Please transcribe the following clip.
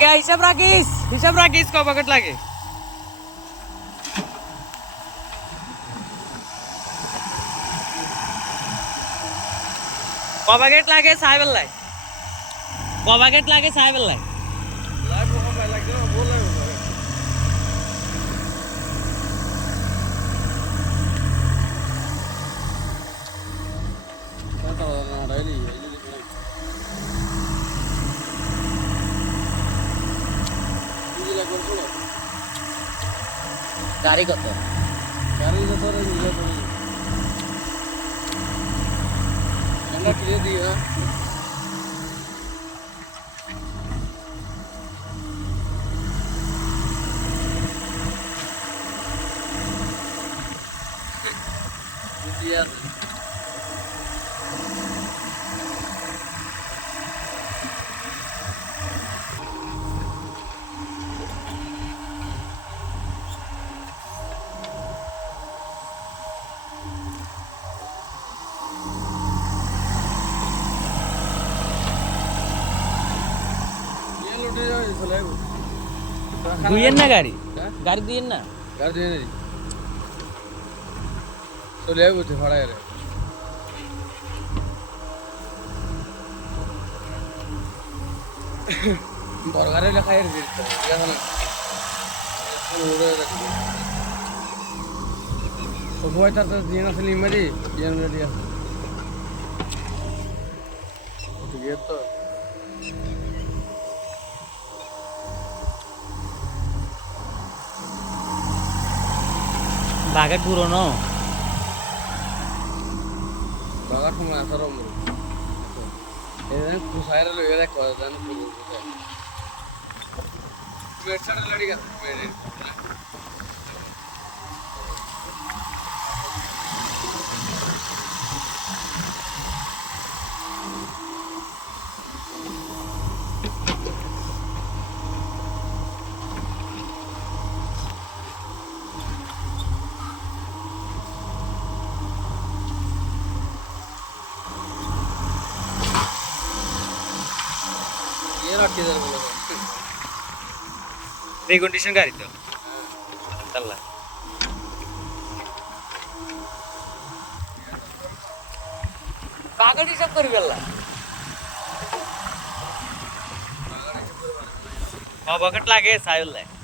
হিসাব রাখিস ক প্যাকেট লাগে ক প্যাকেট লাগে সাহেবের লাই ক প্যাকেট লাগে সাহেবের লাই গাড়ি কত গাড়ি কত আমরা কিনে দিই হ্যাঁ দুইয়ের না গাড়ি গাড়ি দুইয়ের না গাড়ি দিয়ে নেই চলে যাবো ভাড়া রে বড় গাড়ি লেখা এর দিতে ঠিক আছে না তো ভয় তার দিয়ে না আসলে ইমারি দিয়ে না দিয়া ঠিক আছে তো বাগেট পুরনো বাগার সময় আসার এই খুশাইরা লইয়া দেখ কথা জানো প্লেট ছাড়া লড়ি গেল রিকন্ডিশন গাড়ি তো তাহলে পাগল হিসাব করি বেলা ক প্যাকেট লাগে সাহেবের লাই